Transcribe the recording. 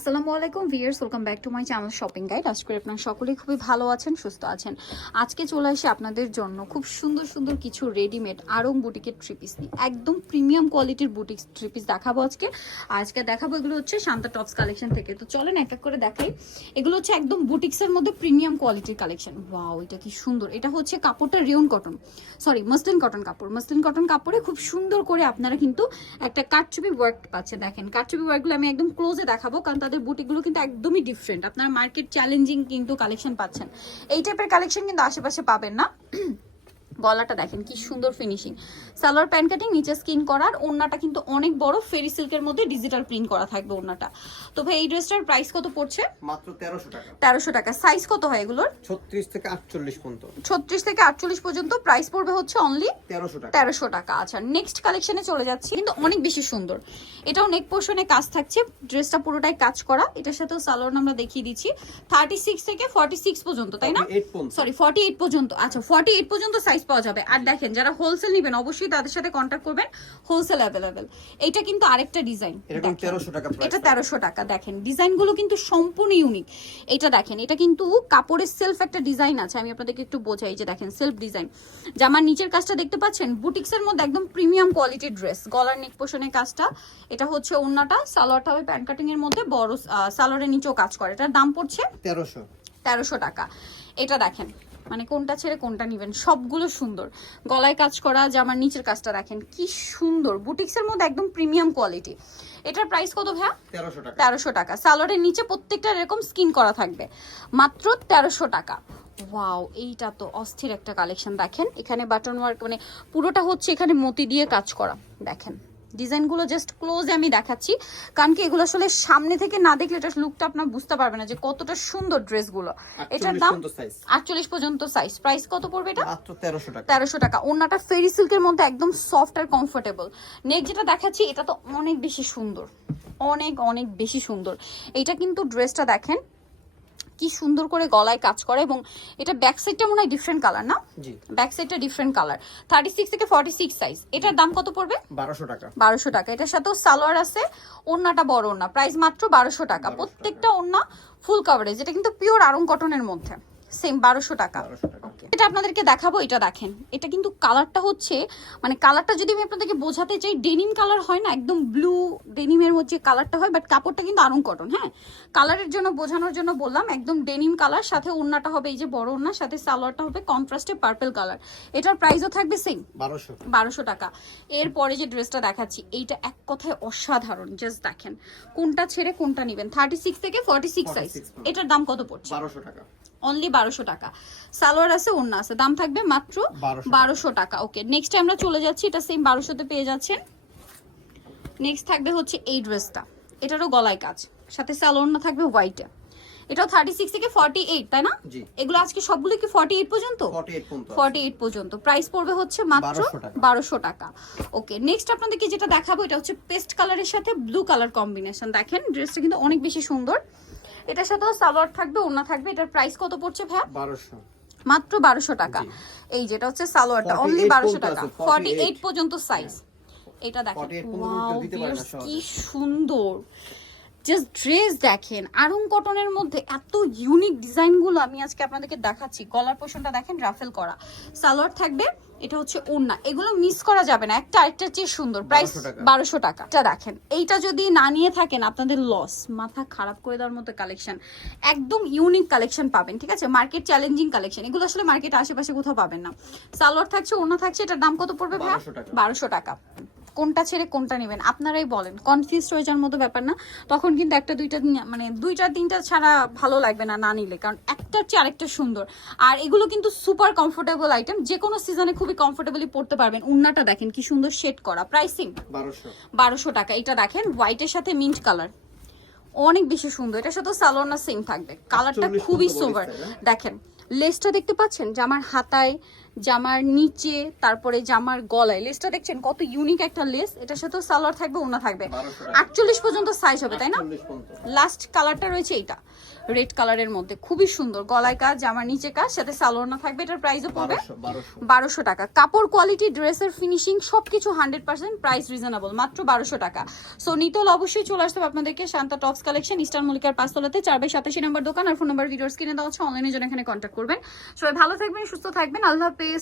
আসসালামু আলাইকুম viewers welcome back to my channel shopping guide. আজকে করে আপনারা সকলেই খুবই ভালো আছেন, সুস্থ আছেন। আজকে চলে আসি আপনাদের জন্য খুব সুন্দর সুন্দর কিছু রেডিমেড আরং বুটিকের ট্রিপিস নিয়ে। একদম প্রিমিয়াম কোয়ালিটির বুটিক ট্রিপিস দেখাবো আজকে। আজকে দেখাবো এগুলো হচ্ছে শান্তা টপস কালেকশন থেকে। তো চলেন এক এক করে দেখাই। এগুলো হচ্ছে একদম বুটিক্সের মধ্যে প্রিমিয়াম কোয়ালিটির কালেকশন ওয়াও এটা কি সুন্দর। এটা হচ্ছে কাপড়টা rayon cotton sorry muslin cotton কাপড়। মসলিন কটন কাপড়ে খুব সুন্দর করে আপনারা কিন্তু একটা কাটচুপি ওয়ার্ক পাচ্ছে। দেখেন কাটচুপি ওয়ার্কগুলো আমি একদম ক্লোজে দেখাবো, কারণ তাদের বুটিকগুলো কিন্তু একদমই ডিফারেন্ট আপনারা মার্কেট চ্যালেঞ্জিং কিন্তু কালেকশন পাচ্ছেন। এই টাইপের কালেকশন কিন্তু আশেপাশে পাবেন না। গলাটা দেখেন কি সুন্দর ফিনিশিং সালোয়ার প্যান্ট কাটিং নিচে স্কিন করার ওড়নাটা কিন্তু অনেক বড় ফেরি সিল্কের মধ্যে ডিজিটাল প্রিন্ট করা থাকবে ওড়নাটা। তো ভাই এই ড্রেসটার প্রাইস কত পড়ছে? মাত্র তেরোশো টাকা। তেরোশো টাকা। সাইজ কত হয় এগুলোর? ছত্রিশ থেকে আটচল্লিশ পর্যন্ত। ছত্রিশ থেকে আটচল্লিশ পর্যন্ত প্রাইস পড়বে হচ্ছে অনলি তেরোশো টাকা। তেরোশো টাকা। আচ্ছা নেক্সট কালেকশনে চলে যাচ্ছি। কিন্তু অনেক বেশি সুন্দর। এটাও নেক পোর্শনে কাজ থাকছে। ড্রেসটা পুরোটাই কাজ করা। এটার সাথেও সালোয়ার আমরা দেখিয়ে দিচ্ছি। থার্টি সিক্স থেকে ফর্টি সিক্স পর্যন্ত তাই না? সরি ফর্টি এইট পর্যন্ত। আচ্ছা ফর্টি এইট পর্যন্ত সাইজ পাওয়া যাবে। আর দেখেন যারা হোলসেল নেবেন অবশ্যই তাদের সাথে কন্ট্যাক্ট করবেন হোলসেল অ্যাভেলেবেল এটা কিন্তু আরেকটা ডিজাইন এটা তেরোশো টাকা দেখেন। ডিজাইনগুলো কিন্তু সম্পূর্ণ ইউনিক এটা দেখেন এটা কিন্তু কাপড়ের সেলফ একটা ডিজাইন আছে। আমি আপনাদেরকে একটু বোঝাই যে দেখেন সেলফ ডিজাইন জামার নিচের কাজটা দেখতে পাচ্ছেন? বুটিক্সের মধ্যে একদম প্রিমিয়াম কোয়ালিটির ড্রেস গলার নেক পোষণের কাজটা। এটা হচ্ছে ওন্নাটা সালোয়ারটা হবে প্যান্ট কাটিং এর মধ্যে বড় সালোয়ারের নিচেও কাজ করে। এটার দাম পড়ছে তেরোশো। তেরোশো টাকা। এটা দেখেন মানে কোনটা ছেড়ে কোনটা নিবেন সবগুলো সুন্দর। গলায় কাজ করা জামার নিচের কাজটা দেখেন কি সুন্দর। বুটিক্সের মধ্যে একদম প্রিমিয়াম কোয়ালিটি। এটার প্রাইস কত ভাইয়া? তেরোশো টাকা। তেরোশো টাকা। সালোয়ারের নিচে প্রত্যেকটা এরকম স্কিন করা থাকবে। মাত্র তেরোশো টাকা। ওয়াও এইটা তো অস্থির একটা কালেকশন। দেখেন এখানে বাটন ওয়ার্ক মানে পুরোটা হচ্ছে এখানে মতি দিয়ে কাজ করা। দেখেন। ডিজাইনগুলো জাস্ট ক্লোজে আমি দেখাচ্ছি। কারণ কি এগুলো আসলে সামনে থেকে না দেখলে এটা লুকটা আপনার বুঝতে পারবে না যে কতটা সুন্দর ড্রেসগুলো। এটার দাম। আটচল্লিশ পর্যন্ত সাইজ প্রাইস কত পড়বে এটা? তেরোশো টাকা। তেরোশো টাকা। ওনাটা ফেরি সিল্কের মধ্যে একদম সফট আর কমফোর্টেবল নেক যেটা দেখাচ্ছি এটা তো অনেক বেশি সুন্দর। অনেক অনেক বেশি সুন্দর। এটা কিন্তু ড্রেসটা দেখেন কি সুন্দর করে গলায় কাজ করে এবং এটা ব্যাক সাইডটা মনে হয় ডিফারেন্ট কালার না? জি। ব্যাক সাইডটা ডিফারেন্ট কালার থার্টি সিক্স থেকে ফর্টি সিক্স সাইজ এটার দাম কত পড়বে? বারোশো টাকা। বারোশো টাকা। এটার সাথেও সালোয়ার আছে ওড়নাটা বড় ওড়না। প্রাইস মাত্র বারোশো টাকা। প্রত্যেকটা ওড়না ফুল কাভারেজ এটা কিন্তু পিওর আরং কটনের মধ্যে। সেম বারোশো টাকা। এটা আপনাদেরকে দেখাবো এটা দেখেন। এটা কিন্তু কালারটা হচ্ছে মানে কালারটা যদি আমি আপনাদেরকে বোঝাতে চাই ডেনিম কালার হয় না একদম ব্লু ডেনিমের মধ্যে কালারটা হয় বাট কাপড়টা কিন্তু আরং কটন হ্যাঁ? কালারের জন্য বোঝানোর জন্য বললাম একদম ডেনিম কালার সাথে ওড়নাটা হবে এই যে বড় ওড়না সাথে সালোয়ারটা হবে কন্ট্রাস্টে পার্পল কালার এটার প্রাইসও থাকবে সেম বারোশো। বারোশো টাকা। এরপরে যে ড্রেসটা দেখাচ্ছি এইটা এক কথায় অসাধারণ জাস্ট দেখেন। কোনটা ছেড়ে কোনটা নেবেন? থার্টি সিক্স থেকে ফর্টি সিক্স সাইজ এটার দাম কত পড়ছে? বারোশো টাকা। অনলি বারোশো টাকা। সালোয়ার আছে ওড়না আছে। দাম থাকবে মাত্র বারোশো টাকা। ওকে নেক্সট আমরা চলে যাচ্ছি এটা সেম বারোশোতে পেয়ে যাচ্ছেন। নেক্সট থাকবে হচ্ছে এই ড্রেসটা এটারও গলায় কাজ। সাথে সালোয়ার না থাকবে হোয়াইটে এটাও থার্টি সিক্স থেকে ফর্টি এইট তাই না? এগুলো আজকে সবগুলো কি ফর্টি এইট পর্যন্ত? ফর্টি এইট পর্যন্ত ফর্টি এইট পর্যন্ত। প্রাইস পড়বে হচ্ছে মাত্র বারোশো টাকা। ওকে নেক্সট আপনাদেরকে যেটা দেখাবো এটা হচ্ছে পেস্ট কালারের সাথে ব্লু কালার কম্বিনেশন দেখেন ড্রেসটা কিন্তু অনেক বেশি সুন্দর। এটার সাথেও সালোয়ার থাকবে ওনা থাকবে। এটার প্রাইস কত পড়ছে ভাইয়া? বারোশো। মাত্র বারোশো টাকা। এই যেটা হচ্ছে সালোয়ারটা 48 অনলি বারোশো টাকা। ফর্টি 48 এইট পর্যন্ত সাইজ এটা দেখেন। কি সুন্দর। জাস্ট ড্রেস দেখেন। আরং কটনের মধ্যে এত ইউনিক ডিজাইনগুলো আমি আজকে আপনাদেরকে দেখাচ্ছি। গলার পোর্শনটা দেখেন রাফেল করা। সালোয়ার থাকবে এটা হচ্ছে ওড়না। এগুলো মিস করা যাবে না। একটা আরেকটার চেয়ে সুন্দর। প্রাইস বারোশো টাকা। এটা দেখেন এইটা যদি না নিয়ে থাকেন আপনাদের লস মাথা খারাপ করে দেওয়ার মতো কালেকশন একদম ইউনিক কালেকশন পাবেন ঠিক আছে? মার্কেট চ্যালেঞ্জিং কালেকশন এগুলো আসলে মার্কেট আশেপাশে কোথাও পাবেন না। সালোয়ার থাকছে ওড়না থাকছে এটার দাম কত পড়বে ভাই বারোশো টাকা। কোনটা ছেড়ে কোনটা নেবেন? আপনারাই বলেন। কনফিউজ হয়ে যাওয়ার মতো ব্যাপার না। তখন কিন্তু একটা দুইটা মানে দুইটা তিনটা ছাড়া ভালো লাগবে না না নিলে। কারণ একটার চেয়ে আরেকটা সুন্দর। আর এগুলো কিন্তু সুপার কমফোর্টেবল আইটেম যে কোনো সিজনে খুবই কমফোর্টেবলি পড়তে পারবেন। উন্নাটা দেখেন কি সুন্দর শেড করা। প্রাইসিং বারোশো। টাকা। এটা দেখেন হোয়াইটের সাথে মিন্ট কালার অনেক বেশি সুন্দর। এটার সাথে সালোয়ার সেম থাকবে। কালারটা খুবই সোভার দেখেন লেসটা দেখতে পাচ্ছেন যে আমার হাতায় জামার নিচে তারপরে জামার গলায়। লেসটা দেখছেন কত ইউনিক একটা লেস এটার সাথেও সালোয়ার থাকবে ওনা থাকবে। আটচল্লিশ পর্যন্ত সাইজ হবে তাই না? লাস্ট কালারটা রয়েছে এইটা। রেড কালারের মধ্যে। খুবই সুন্দর। গলায় কাজ জামার নিচে কাজ সাথে সালোয়ার না থাকবে এটার প্রাইসও পড়বে বারোশো টাকা। কাপড় কোয়ালিটি ড্রেসের ফিনিশিং সবকিছু হান্ড্রেড পার্সেন্ট প্রাইস রিজনেবল মাত্র বারোশো টাকা। সো নিতল অবশ্যই চলে আসতে হবে আপনাদেরকে শান্তা টপস কালেকশন ইস্টার মল্লিকার পাঁচতলাতে চার বাই সাতাশি নাম্বার দোকান। আর ফোন নাম্বার ভিডিওর স্ক্রিনে দেওয়া হচ্ছে অনলাইনে জন্য এখানে কন্ট্যাক্ট করবেন। সবাই ভালো থাকবেন সুস্থ থাকবেন। আল্লাহ হাফেজ।